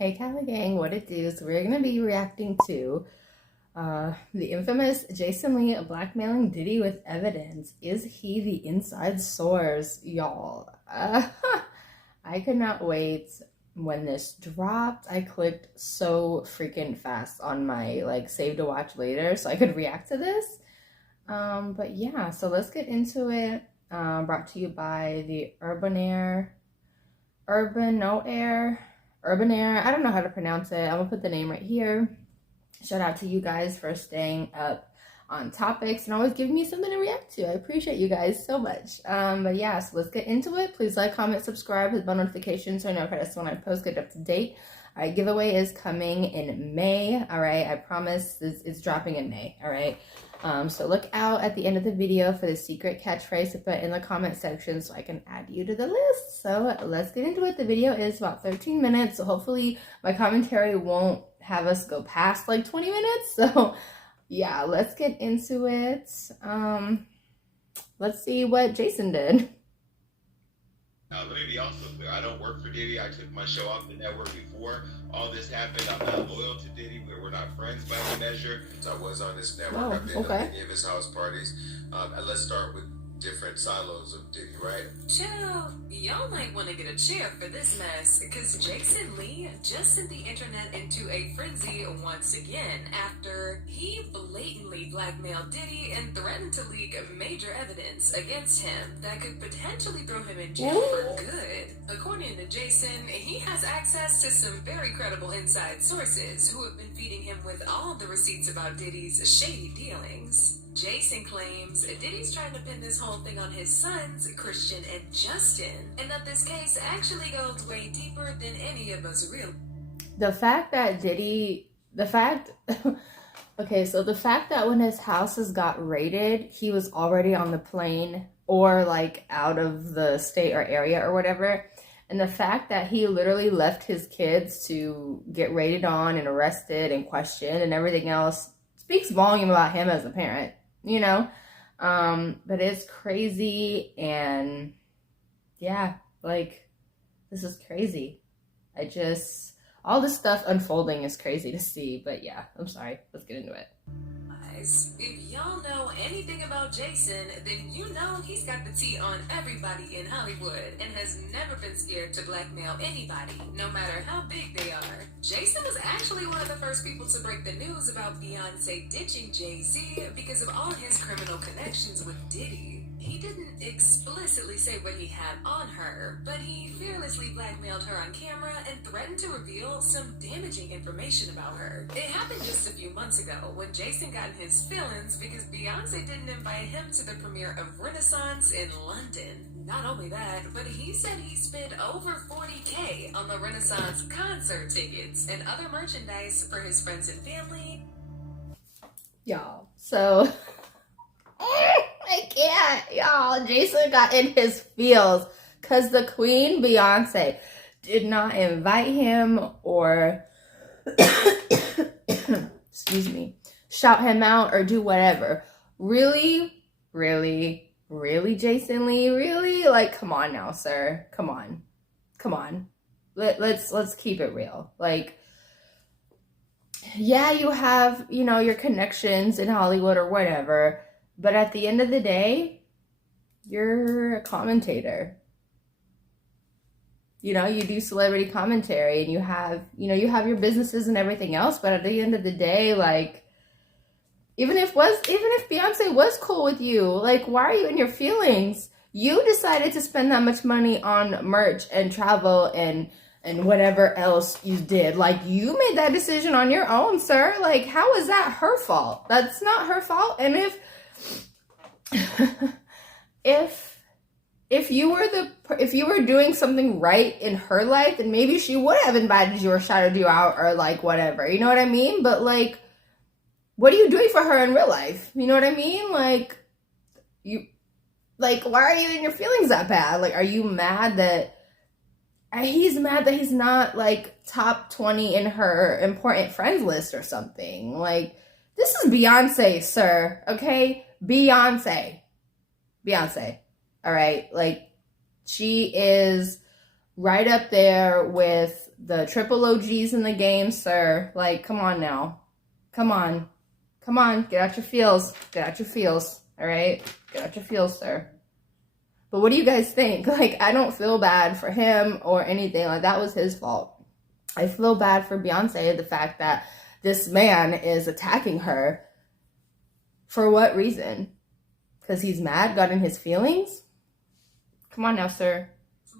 Hey Cali Gang, what it do? So we're gonna be reacting to the infamous Jason Lee blackmailing Diddy with evidence. Is he the inside source, y'all? I could not wait when this dropped. I clicked so freaking fast on my save to watch later so I could react to this. But yeah, so let's get into it. Brought to you by the Urbanair. I don't know how to pronounce it. I'm gonna put the name right here. Shout out to you guys for staying up on topics and always giving me something to react to. I appreciate you guys so much. But yeah, so let's get into it. Please like, comment, subscribe, hit bell notifications so I know when I post, get up to date. All right, giveaway is coming in May. All right, I promise it's dropping in May. All right. So look out at the end of the video for the secret catchphrase to put in the comment section so I can add you to the list. So let's get into it. The video is about 13 minutes, so hopefully my commentary won't have us go past 20 minutes. So yeah, let's get into it. Let's see what Jason did. Let me be also clear. I don't work for Diddy. I took my show off the network before all this happened. I'm not loyal to Diddy. We're not friends by any measure. So I was on this network. I've been to many of his house parties. And let's start with different silos of Diddy, right? Chill. Y'all might want to get a chair for this mess, because Jason Lee just sent the internet into a frenzy once again after he blatantly blackmailed Diddy and threatened to leak major evidence against him that could potentially throw him in jail for good. According to Jason, he has access to some very credible inside sources who have been feeding him with all the receipts about Diddy's shady dealings. Jason claims Diddy's trying to pin this whole thing on his sons, Christian and Justin, and that this case actually goes way deeper than any of us realize. The fact that when his houses got raided, he was already on the plane or out of the state or area or whatever. And the fact that he literally left his kids to get raided on and arrested and questioned and everything else speaks volume about him as a parent, but it's crazy. And yeah, this is crazy. All this stuff unfolding is crazy to see, but yeah, I'm sorry. Let's get into it. If y'all know anything about Jason, then you know he's got the tea on everybody in Hollywood and has never been scared to blackmail anybody, no matter how big they are. Jason was actually one of the first people to break the news about Beyonce ditching Jay-Z because of all his criminal connections with Diddy. He didn't explicitly say what he had on her, but he fearlessly blackmailed her on camera and threatened to reveal some damaging information about her. It happened just a few months ago when Jason got in his feelings because Beyonce didn't invite him to the premiere of Renaissance in London. Not only that, but he said he spent over $40K on the Renaissance concert tickets and other merchandise for his friends and family. Y'all, so I can't, y'all. Jason got in his feels because the Queen Beyonce did not invite him or excuse me, shout him out or do whatever. Really, Jason Lee? Really? Come on now, sir. Come on. Let's keep it real. Yeah, you have, your connections in Hollywood or whatever, but at the end of the day, you're a commentator. You do celebrity commentary and you have your businesses and everything else, but at the end of the day, even if Beyonce was cool with you, why are you in your feelings? You decided to spend that much money on merch and travel and whatever else you did. You made that decision on your own, sir. How is that her fault? That's not her fault. And if you were doing something right in her life, then maybe she would have invited you or shouted you out or whatever. You know what I mean? But what are you doing for her in real life? You know what I mean? Why are you in your feelings that bad? Are you mad that he's mad that he's not top 20 in her important friends list or something? This is Beyonce, sir. Okay? Beyonce. All right? She is right up there with the triple OGs in the game, sir. Like, come on now. Come on. Come on. Get out your feels. Get out your feels. All right? Get out your feels, sir. But what do you guys think? Like, I don't feel bad for him or anything. Like, that was his fault. I feel bad for Beyonce, the fact that this man is attacking her. For what reason? Because he's mad, got in his feelings? Come on now, sir.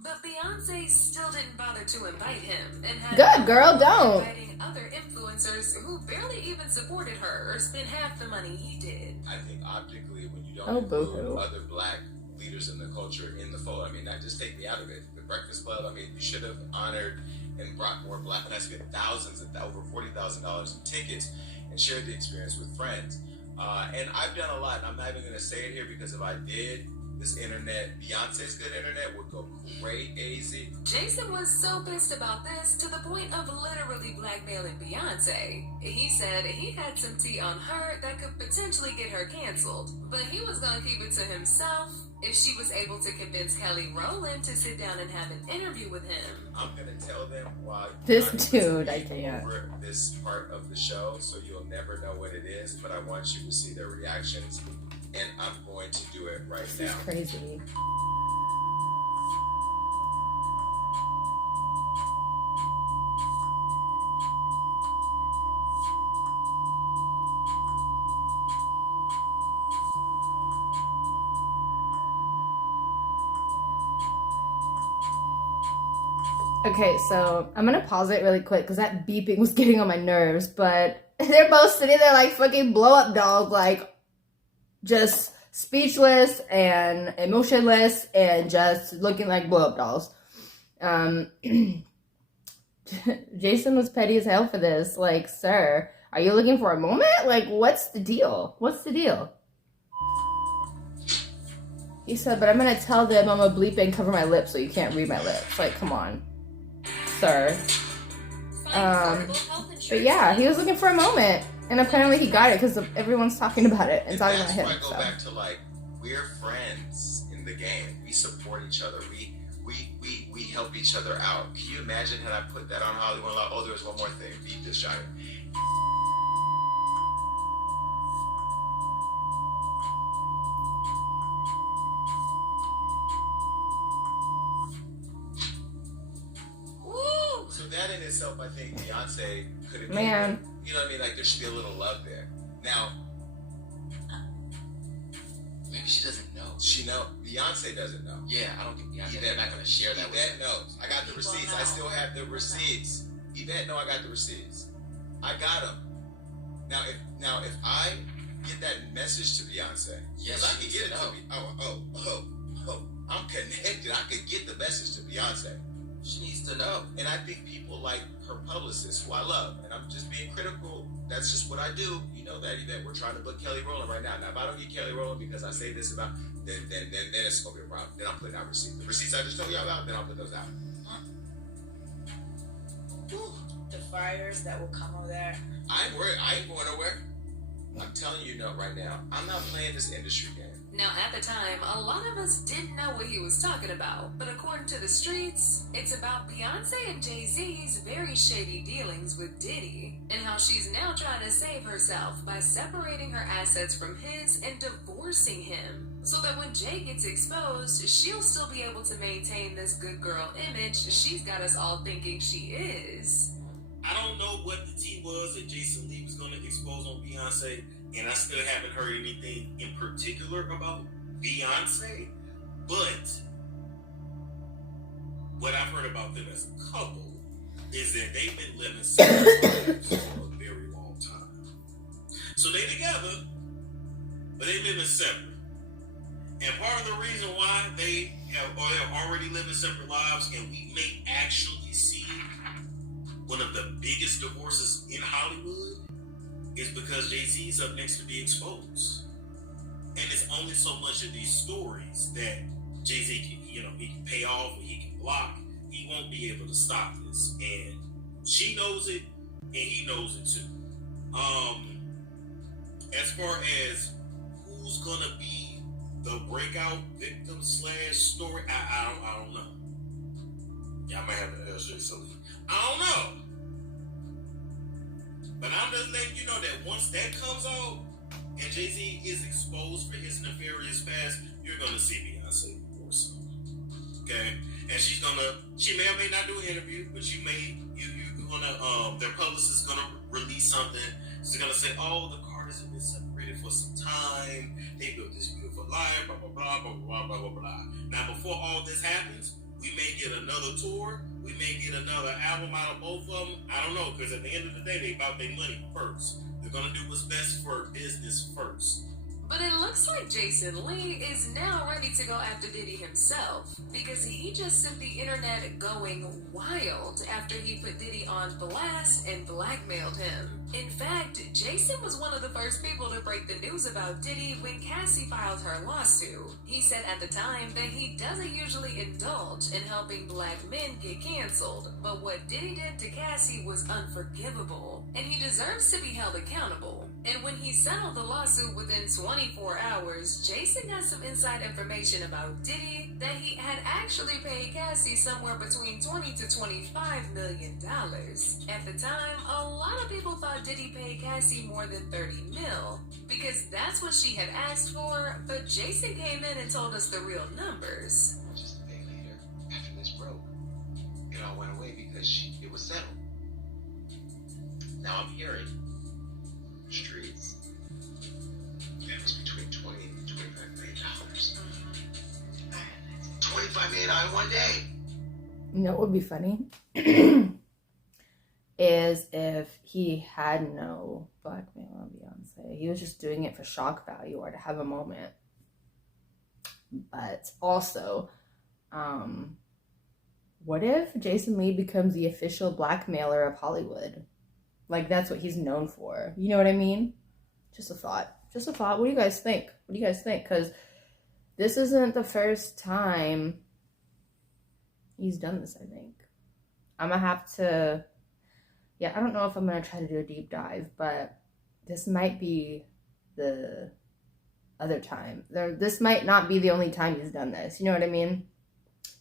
But Beyonce still didn't bother to invite him, and had Good girl, don't. inviting other influencers who barely even supported her or spent half the money he did. I think optically, when you don't include other black leaders in the culture in the fold, I mean, that just take me out of it. The Breakfast Club, I mean, you should have honored and brought more black, and I spent thousands and over $40,000 in tickets and shared the experience with friends. And I've done a lot, and I'm not even going to say it here because if I did, this internet, Beyonce's good internet, would go crazy. Jason was so pissed about this to the point of literally blackmailing Beyonce. He said he had some tea on her that could potentially get her canceled, but he was going to keep it to himself if she was able to convince Kelly Rowland to sit down and have an interview with him. I'm going to tell them why this dude, I can't. Over this part of the show, so you'll never know what it is, but I want you to see their reactions. And I'm going to do it right now. This is crazy. Okay, so I'm gonna pause it really quick because that beeping was getting on my nerves, but they're both sitting there like fucking blow up dolls, like just speechless and emotionless and just looking like blow-up dolls. Jason was petty as hell for this. Like, sir, are you looking for a moment? Like, what's the deal? What's the deal? He said, but I'm going to tell them I'm going to bleep and cover my lips so you can't read my lips. Like, come on, sir. But yeah, he was looking for a moment. And apparently he got it because everyone's talking about it and talking about him. That's why I go back to, like, we're friends in the game. We support each other. We help each other out. Can you imagine had I put that on Hollywood? Like, oh, there was one more thing. Beat this giant. Woo! So that in itself, I think Beyonce could have been. You know what I mean? Like, there should be a little love there. Now, maybe she doesn't know. She know. Beyonce doesn't know. Yeah, I don't think Beyonce's not going to share that with her. Yvette knows. I got the receipts. I still have the receipts. Yvette know I got the receipts. I got them. Now, if I get that message to Beyonce, yes, I can get it to me. I'm connected. I could get the message to Beyonce. She needs to know. And I think people like her publicist, who I love, and I'm just being critical. That's just what I do. You know that, Yvette. We're trying to book Kelly Rowland right now. Now, if I don't get Kelly Rowland because I say this about, then it's going to be a problem. Then I'm putting out receipts. The receipts I just told y'all about, then I'll put those out. The fires that will come over there. I ain't worried. I ain't going nowhere. I'm telling you right now. I'm not playing this industry game. Now, at the time, a lot of us didn't know what he was talking about, but according to the streets, it's about Beyonce and Jay-Z's very shady dealings with Diddy, and how she's now trying to save herself by separating her assets from his and divorcing him, so that when Jay gets exposed, she'll still be able to maintain this good girl image she's got us all thinking she is. I don't know what the tea was that Jason Lee was going to expose on Beyonce, and I still haven't heard anything in particular about Beyonce, but what I've heard about them as a couple is that they've been living separate lives for a very long time. So they together, but they living separate. And part of the reason why they're already living separate lives, and we may actually see one of the biggest divorces in Hollywood, is because Jay-Z's up next to be exposed. And it's only so much of these stories that Jay-Z can, he can pay off or he can block. He won't be able to stop this. And she knows it, and he knows it too. As far as who's gonna be the breakout victim / story, I don't know. Y'all might have to ask Jay-Z. I don't know. But I'm just letting you know that once that comes out and Jay-Z is exposed for his nefarious past, you're gonna see Beyonce more so. Okay? And she may or may not do an interview, but you're gonna their publicist is gonna release something. She's gonna say, oh, the Carters have been separated for some time, they built this beautiful life, blah blah blah blah blah blah blah blah. Now before all this happens, we may get another tour, we may get another album out of both of them. I don't know, because at the end of the day, they about their money first. They're gonna do what's best for business first. But it looks like Jason Lee is now ready to go after Diddy himself, because he just sent the internet going wild after he put Diddy on blast and blackmailed him. In fact, Jason was one of the first people to break the news about Diddy when Cassie filed her lawsuit. He said at the time that he doesn't usually indulge in helping black men get canceled, but what Diddy did to Cassie was unforgivable, and he deserves to be held accountable. And when he settled the lawsuit within 24 hours, Jason got some inside information about Diddy that he had actually paid Cassie somewhere between $20 to $25 million. At the time, a lot of people thought Diddy paid Cassie more than $30 mil, because that's what she had asked for, but Jason came in and told us the real numbers. Just a day later, after this broke, it all went away because it was settled. Now I'm hearing streets, it was between 20 and $25 million. $25 million in one day. You know what would be funny? Is if he had no blackmail on Beyonce. He was just doing it for shock value or to have a moment. But also, what if Jason Lee becomes the official blackmailer of Hollywood? Like, that's what he's known for. You know what I mean? Just a thought. Just a thought. What do you guys think? What do you guys think? Because this isn't the first time he's done this, I think. I'm going to have to... Yeah, I don't know if I'm going to try to do a deep dive, but this might be the other time. This might not be the only time he's done this. You know what I mean?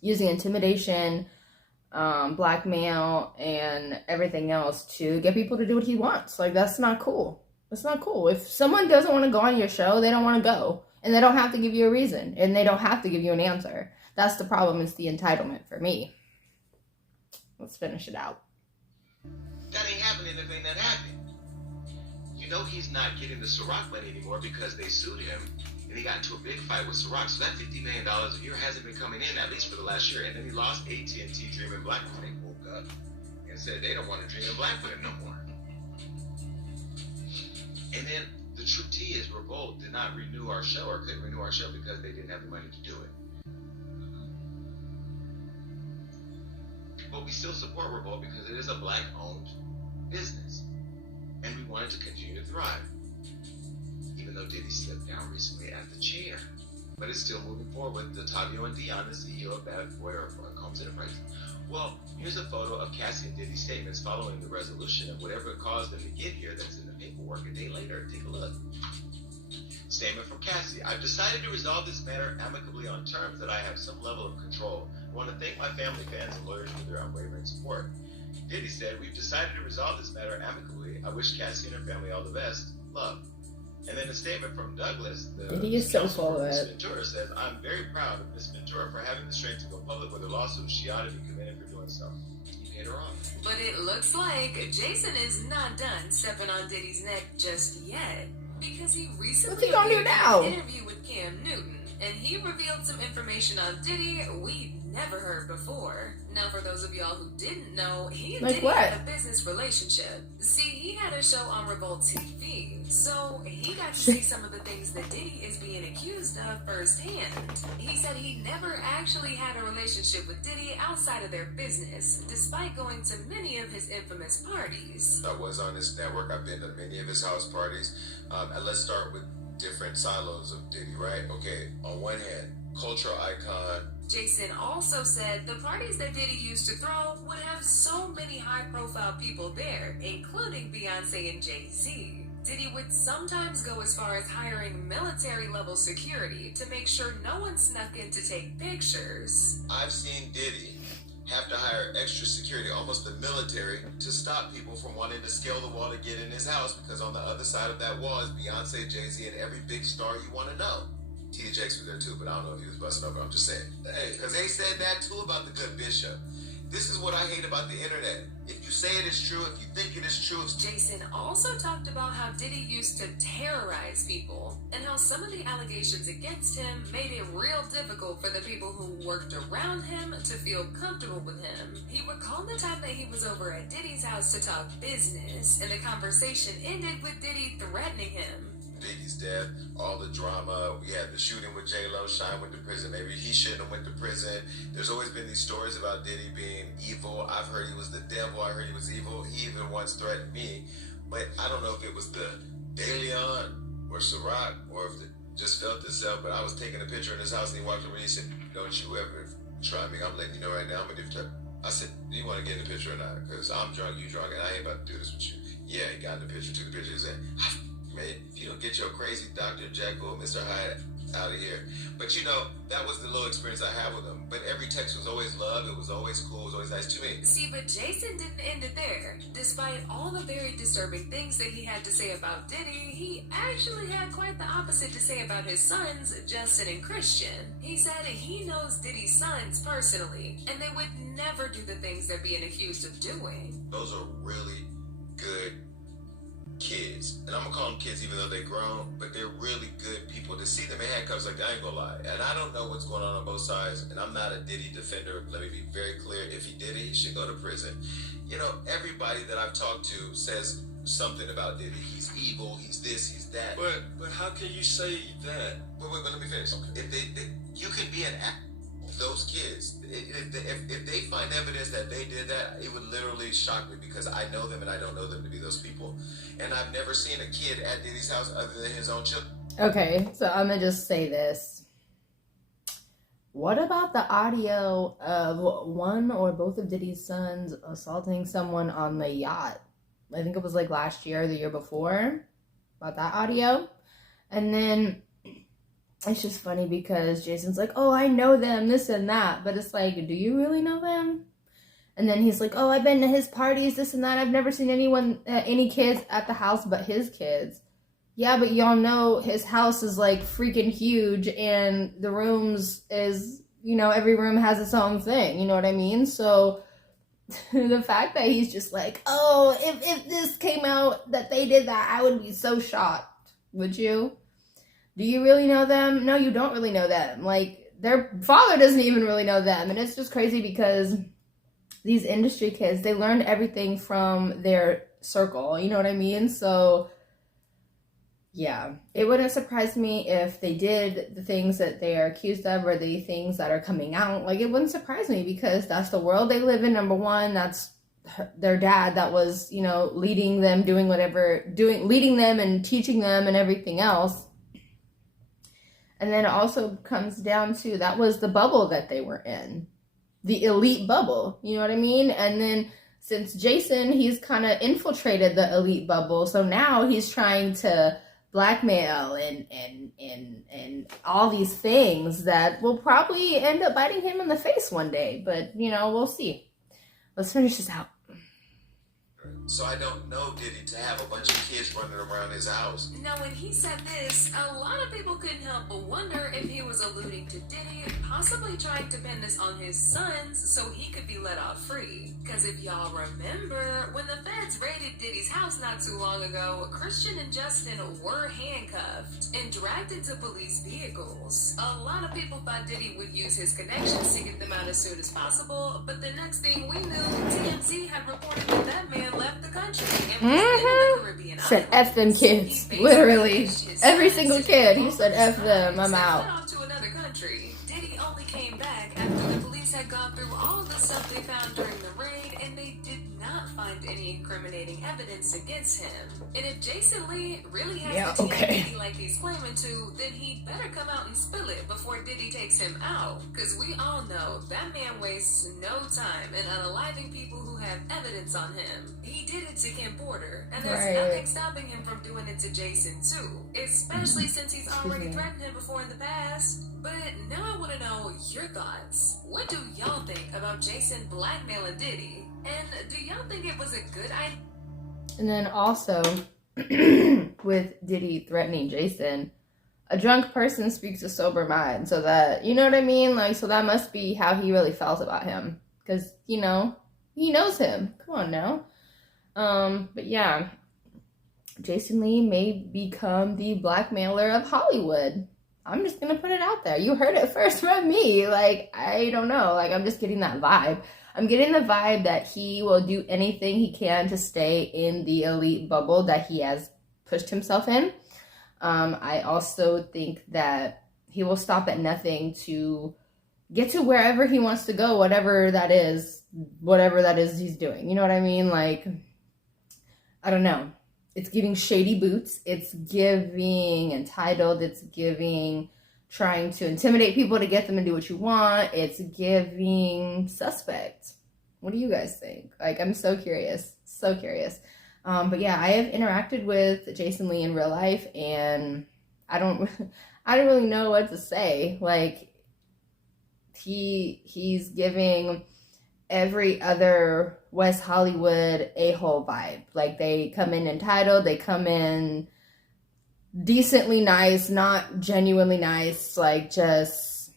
Using intimidation, blackmail, and everything else to get people to do what he wants. Like, that's not cool. That's not cool. If someone doesn't want to go on your show, they don't want to go. And they don't have to give you a reason. And they don't have to give you an answer. That's the problem. It's the entitlement for me. Let's finish it out. That ain't happening if ain't that happened. You know he's not getting the Ciroc money anymore because they sued him and he got into a big fight with Ciroc. So that $50 million a year hasn't been coming in, at least for the last year. And then he lost AT&T Dreaming Black when they woke up and said they don't want to dream in black with him no more. And then the true tea is Revolt did not renew our show or couldn't renew our show because they didn't have the money to do it. But we still support Revolt because it is a black-owned business. And we wanted to continue to thrive. Even though Diddy slipped down recently at the chair. But it's still moving forward with Tavio and Dion, the CEO of Bad Boy or Combs Enterprises. Well, here's a photo of Cassie and Diddy's statements following the resolution of whatever caused them to get here that's in the paperwork a day later. Take a look. Statement from Cassie. I've decided to resolve this matter amicably on terms that I have some level of control. I want to thank my family, fans, and lawyers for their unwavering support. Diddy said, we've decided to resolve this matter amicably. I wish Cassie and her family all the best. Love. And then a statement from Douglas, the Diddy is so full of it. Ventura, says, I'm very proud of Miss Ventura for having the strength to go public with her lawsuit. She ought to be commended for doing so. You paid her off. But it looks like Jason is not done stepping on Diddy's neck just yet, because he recently appeared in an interview with Cam Newton, and he revealed some information on Diddy we'd never heard before. Now, for those of y'all who didn't know, he and Diddy had a business relationship. See, he had a show on Revolt TV, so he got to see some of the things that Diddy is being accused of firsthand. He said he never actually had a relationship with Diddy outside of their business, despite going to many of his infamous parties. I was on this network. I've been to many of his house parties. And let's start with different silos of Diddy, right? Okay, on one hand, cultural icon. Jason also said the parties that Diddy used to throw would have so many high-profile people there, including Beyonce and Jay-Z. Diddy would sometimes go as far as hiring military-level security to make sure no one snuck in to take pictures. I've seen Diddy have to hire extra security, almost the military, to stop people from wanting to scale the wall to get in his house, because on the other side of that wall is Beyonce, Jay-Z, and every big star you want to know. T.D. Jakes was there too, but I don't know if he was busting up, but I'm just saying. Hey, because they said that too about the good bishop. This is what I hate about the internet. If you say it is true, if you think it is true. Jason also talked about how Diddy used to terrorize people and how some of the allegations against him made it real difficult for the people who worked around him to feel comfortable with him. He recalled the time that he was over at Diddy's house to talk business, and the conversation ended with Diddy threatening him. Biggie's death, all the drama. We had the shooting with J-Lo. Shine went to prison. Maybe he shouldn't have went to prison. There's always been these stories about Diddy being evil. I've heard he was the devil. I heard he was evil. He even once threatened me. But I don't know if it was the De Leon or Ciroc or if it just felt itself. But I was taking a picture in his house and he walked over and he said, "Don't you ever try me. I'm letting you know right now. I'm a different." I said, "Do you want to get in the picture or not? Because I'm drunk, you drunk, and I ain't about to do this with you." Yeah, he got in the picture, took the picture. He said, "Man, if you don't get your crazy Dr. Jekyll, Mr. Hyde out of here." But you know, that was the little experience I had with him. But every text was always love. It was always cool. It was always nice to me. See, but Jason didn't end it there. Despite all the very disturbing things that he had to say about Diddy, he actually had quite the opposite to say about his sons, Justin and Christian. He said he knows Diddy's sons personally, and they would never do the things they're being accused of doing. Those are really good kids, and I'm gonna call them kids even though they're grown, but they're really good people. To see them in handcuffs, like, I ain't gonna lie, and I don't know what's going on both sides, and I'm not a Diddy defender. Let me be very clear. If he did it, he should go to prison. You know, everybody that I've talked to says something about Diddy. He's evil, he's this, he's that. But how can you say that? Wait, let me finish. Okay. If you can be an actor. Those kids, if they find evidence that they did that, it would literally shock me, because I know them and I don't know them to be those people. And I've never seen a kid at Diddy's house other than his own children. Okay, so I'm gonna just say this. What about the audio of one or both of Diddy's sons assaulting someone on the yacht? I think it was like last year or the year before. About that audio. And then it's just funny because Jason's like, "Oh, I know them, this and that." But it's like, do you really know them? And then he's like, "Oh, I've been to his parties, this and that. I've never seen any kids at the house but his kids." Yeah, but y'all know his house is like freaking huge, and the rooms is, you know, every room has its own thing. You know what I mean? So the fact that he's just like, "Oh, if this came out that they did that, I would be so shocked." Would you? Do you really know them? No, you don't really know them. Like, their father doesn't even really know them. And it's just crazy because these industry kids, they learned everything from their circle. You know what I mean? So, yeah. It wouldn't surprise me if they did the things that they are accused of or the things that are coming out. Like, it wouldn't surprise me because that's the world they live in, number one. That's their dad that was, you know, leading them, leading them and teaching them and everything else. And then it also comes down to, that was the bubble that they were in. The elite bubble. You know what I mean? And then since Jason, he's kind of infiltrated the elite bubble. So now he's trying to blackmail and all these things that will probably end up biting him in the face one day. But, you know, we'll see. Let's finish this out. So I don't know Diddy to have a bunch of kids running around his house. Now, when he said this, a lot of people couldn't help but wonder if he was alluding to Diddy, possibly trying to pin this on his sons so he could be let off free. Because if y'all remember, when the feds raided Diddy's house not too long ago, Christian and Justin were handcuffed and dragged into police vehicles. A lot of people thought Diddy would use his connections to get them out as soon as possible, but the next thing we knew, TMZ had reported that man left the country and was in the Caribbean said F them kids, literally every single kid. He said F them, I'm out. Off to another country. Diddy only came back after the police had gone through all of the stuff they found during the raid, and they did not find any incriminating evidence against him. And if Jason Lee really has the tea on Diddy like he's claiming to, then he better come out and spill it before Diddy takes him out. Because we all know that man wastes no time in unaliving people who have evidence on him. He did it to Kim Porter, and there's nothing stopping him from doing it to Jason too, especially since he's already threatened him before in the past. But now I want to know your thoughts. What do y'all think about Jason blackmailing Diddy? And do y'all think it was a good idea? And then also, with Diddy threatening Jason, a drunk person speaks a sober mind. So that, you know what I mean? Like, so that must be how he really felt about him. Because, you know, he knows him. Come on now. But yeah, Jason Lee may become the blackmailer of Hollywood. I'm just gonna put it out there. You heard it first from me. Like, I don't know. Like, I'm just getting that vibe. I'm getting the vibe that he will do anything he can to stay in the elite bubble that he has pushed himself in. I also think that he will stop at nothing to get to wherever he wants to go, whatever that is he's doing. You know what I mean? Like, I don't know. It's giving shady boots. It's giving entitled. It's giving trying to intimidate people to get them to do what you want. It's giving suspect. What do you guys think? Like, I'm so curious. So curious. But yeah, I have interacted with Jason Lee in real life, and I don't really know what to say. Like, he's giving every other West Hollywood a-hole vibe. Like, they come in entitled, they come in decently nice, not genuinely nice, like, just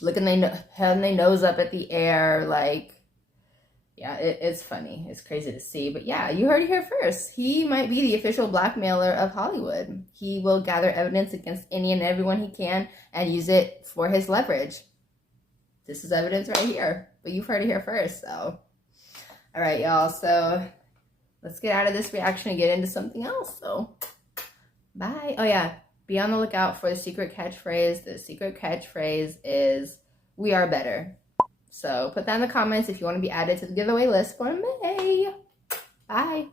looking their nose up at the air. Like, yeah, it's funny. It's crazy to see. But yeah, you heard it here first. He might be the official blackmailer of Hollywood. He will gather evidence against any and everyone he can and use it for his leverage. This is evidence right here. But you've heard it here first, so. All right, y'all. So let's get out of this reaction and get into something else. So bye. Oh, yeah. Be on the lookout for the secret catchphrase. The secret catchphrase is, "We are better." So put that in the comments if you want to be added to the giveaway list for May. Bye.